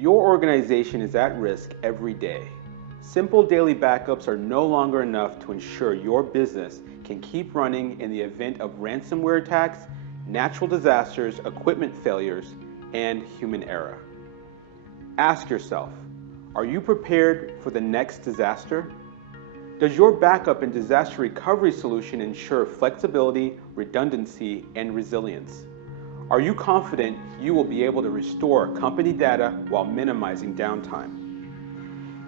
Your organization is at risk every day. Simple daily backups are no longer enough to ensure your business can keep running in the event of ransomware attacks, natural disasters, equipment failures, and human error. Ask yourself, are you prepared for the next disaster? Does your backup and disaster recovery solution ensure flexibility, redundancy, and resilience? Are you confident you will be able to restore company data while minimizing downtime?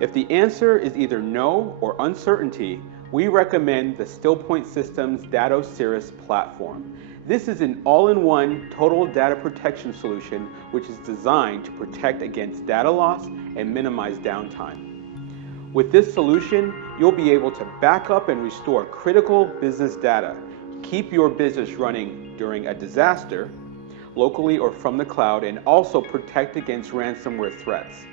If the answer is either no or uncertainty, we recommend the StillPoint Systems Datto Siris platform. This is an all-in-one total data protection solution which is designed to protect against data loss and minimize downtime. With this solution, you'll be able to back up and restore critical business data, keep your business running during a disaster, locally or from the cloud, and also protect against ransomware threats.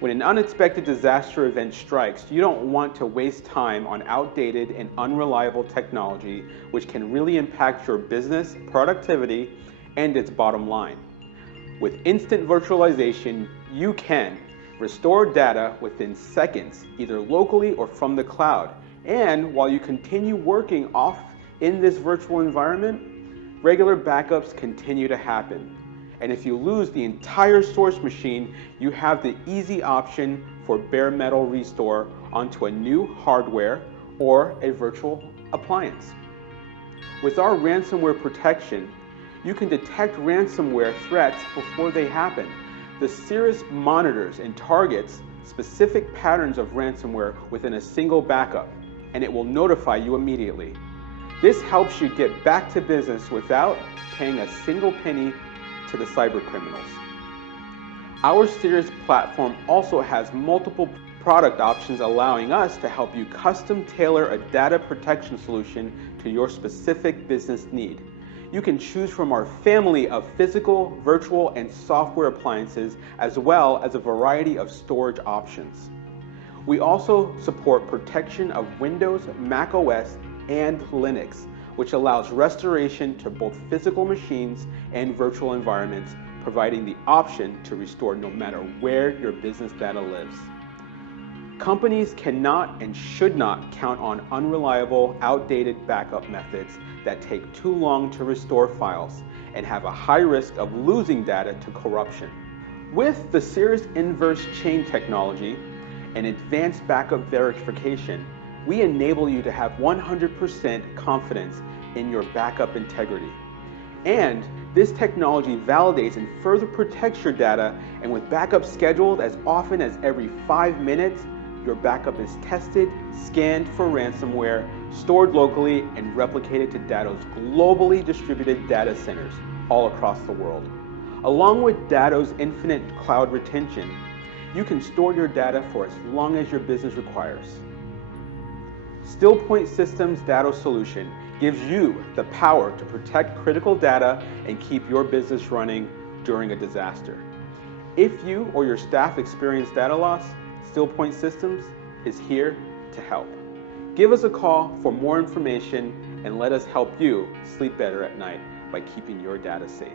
When an unexpected disaster event strikes, you don't want to waste time on outdated and unreliable technology, which can really impact your business, productivity, and its bottom line. With instant virtualization, you can restore data within seconds, either locally or from the cloud. And while you continue working off in this virtual environment, regular backups continue to happen. And if you lose the entire source machine, you have the easy option for bare metal restore onto a new hardware or a virtual appliance. With our ransomware protection, you can detect ransomware threats before they happen. The Siris monitors and targets specific patterns of ransomware within a single backup, and it will notify you immediately. This helps you get back to business without paying a single penny to the cyber criminals. Our Siris platform also has multiple product options, allowing us to help you custom tailor a data protection solution to your specific business need. You can choose from our family of physical, virtual, and software appliances, as well as a variety of storage options. We also support protection of Windows, Mac OS, and Linux, which allows restoration to both physical machines and virtual environments, providing the option to restore no matter where your business data lives. Companies cannot and should not count on unreliable, outdated backup methods that take too long to restore files and have a high risk of losing data to corruption. With the Siris inverse chain technology and advanced backup verification, we enable you to have 100% confidence in your backup integrity. And this technology validates and further protects your data, and with backup scheduled as often as every 5 minutes, your backup is tested, scanned for ransomware, stored locally, and replicated to Datto's globally distributed data centers all across the world. Along with Datto's infinite cloud retention, you can store your data for as long as your business requires. StillPoint Systems Datto solution gives you the power to protect critical data and keep your business running during a disaster. If you or your staff experience data loss, StillPoint Systems is here to help. Give us a call for more information and let us help you sleep better at night by keeping your data safe.